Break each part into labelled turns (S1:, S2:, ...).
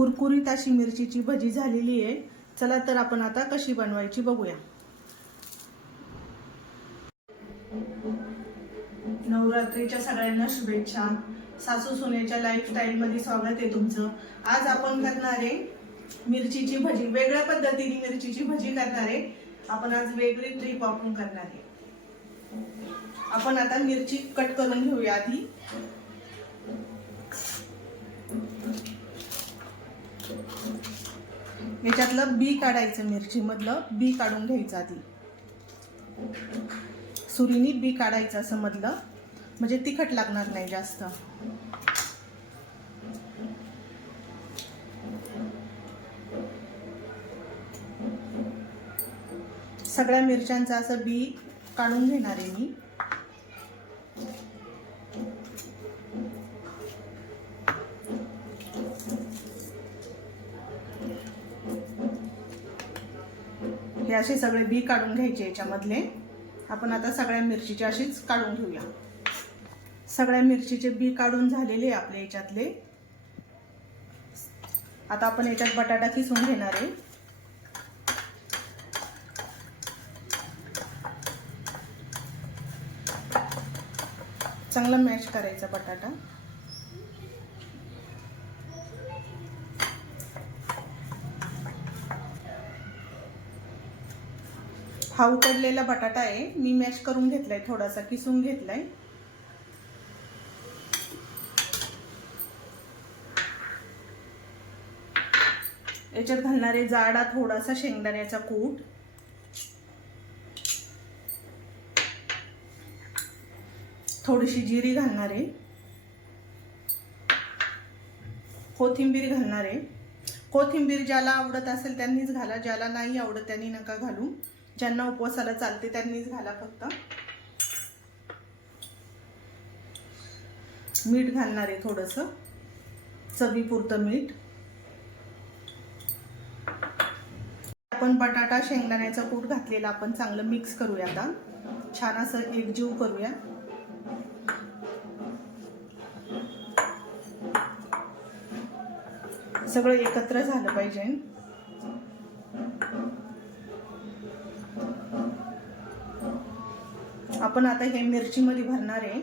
S1: कुरकुरीत अशी मिरचीची भजी झालेली आहे. चला तर आपण आता कशी बनवायची बघूया. नवरात्रीच्या सगळ्यांना शुभेच्छा. सासू सुनेच्या लाईफस्टाईलमध्ये स्वागत आहे तुमचं. आज आपण करणार आहे मिरचीची भजी. वेगळ्या पद्धतीने मिरचीची भजी करणार आहे. आपण आज वेगळी ट्रीप वापरून करणार आहे. आपण आता मिरची कट करून घेऊया आधी. याच्यातलं बी काढायचं मिरचीमधलं बी काढून घ्यायचं आधी. सुरीनी बी काढायचं असं मधलं. म्हणजे तिखट लागणार नाही जास्त. सगळ्या मिरच्यांचं असं बी काढून घेणार आहे मी. हे असे सगळे बी काढून घ्यायचे याच्यामधले. आपण आता सगळ्या मिरचीचे अशीच काढून घेऊया. सगळ्या मिरचीचे बी काढून झालेले आहे आपल्या याच्यातले. आता आपण याच्यात बटाटा किसून घेणार आहे. चांगला मॅश करायचा बटाटा. हा उकडलेला बटाटा आहे. मी मॅश करून घेतलाय थोडासा किसून घेतलाय. याच्यात घालणारे जाडा थोडासा शेंगदाण्याचा कूट. थोडीशी जिरी घालणार आहे. कोथिंबीर घालणार आहे. कोथिंबीर ज्याला आवडत असेल त्यांनीच घाला ज्याला नाही आवडत त्यांनी नका घालू. ज्यांना उपवासाला चालते त्यांनीच घाला फक्त. मीठ घालणार आहे थोडंसं. चवीपुरतं मीठ. आपण बटाटा शेंगदाण्याचा कूट घातलेला आपण चांगलं मिक्स करूया आता. छान असं एकजीव करूया. सगळं एकत्र झालं पाहिजे. आपण आता हे मिरचीमध्ये भरणार आहे.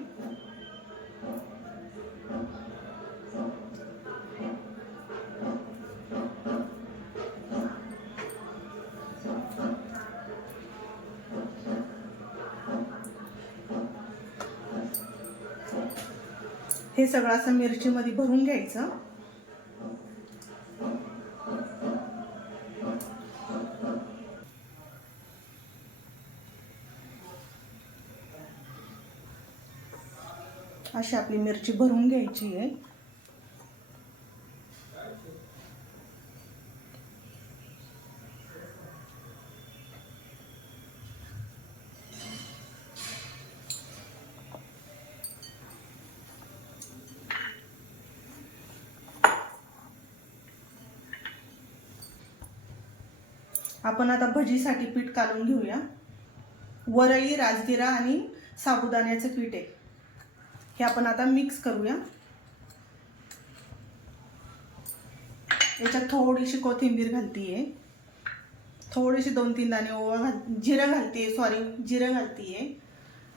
S1: हे सगळं असं मिरचीमध्ये भरून घ्यायचं. अशी आपली मिरची भरून घ्यायची आहे. आपण आता भजीसाठी पीठ काढून घेऊया. वरई राजगिरा आणि साबुदाण्याचं पीठ आहे. हे आपण आता मिक्स करूया. याच्यात थोडीशी कोथिंबीर घालतीये. थोडीशी दोन तीन दाणे ओवा घाल जिरं घालतीये सॉरी जिरं घालतीये.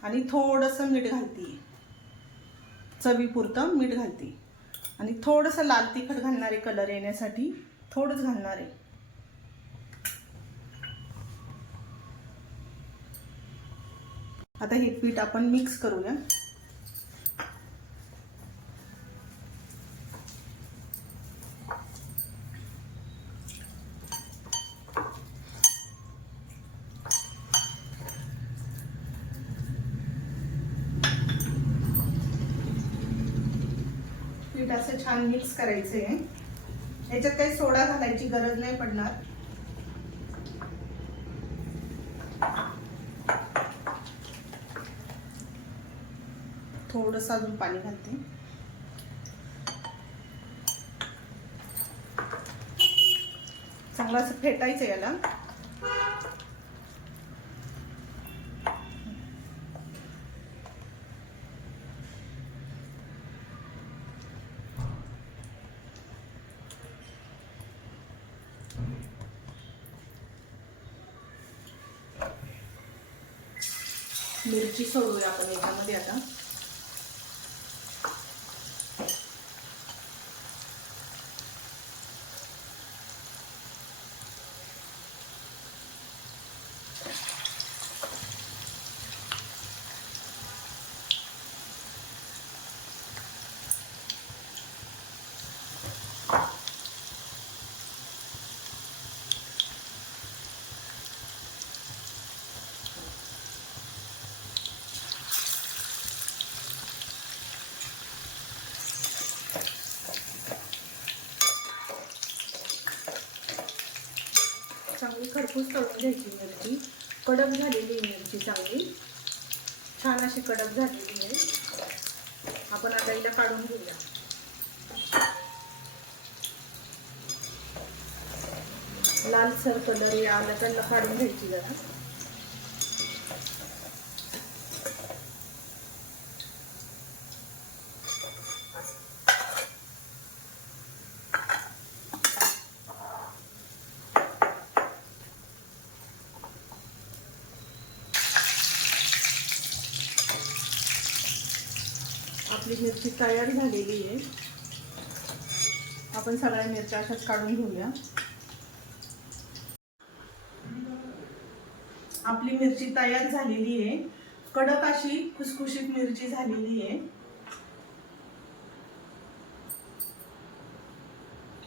S1: आणि थोडंसं मीठ घालतीये. चवीपुरतं मीठ घालते आणि थोडंसं लाल तिखट घालणारे कलर येण्यासाठी थोडंच घालणार आहे. आता हे पीठ आपण मिक्स करूया. मीठ असं छान मिक्स करायचं. आहे याच्यात काही सोडा घालायची गरज नाही पडणार. थोडंसं अजून पाणी घालते. चांगलं असं फेटायचं याला. मिरची सोडूया आपण याच्यामध्ये आता. चांगली खरपूस तळून घ्यायची मिरची. कडक झालेली आहे मिरची चांगली. छान अशी कडक झालेली आहे. आपण आता हिला काढून घेऊया. लालसर कलर आलं त्यांना काढून घ्यायची जरा. आपली मिरची तयार झालेली आहे. आपण सगळ्या मिरच्या अशाच काढून घेऊया. आपली मिरची तयार झालेली आहे. कडक अशी खुसखुशीत मिरची झालेली आहे.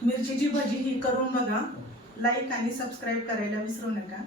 S1: मिरचीची भजी ही करून बघा. लाईक आणि सबस्क्राईब करायला विसरू नका.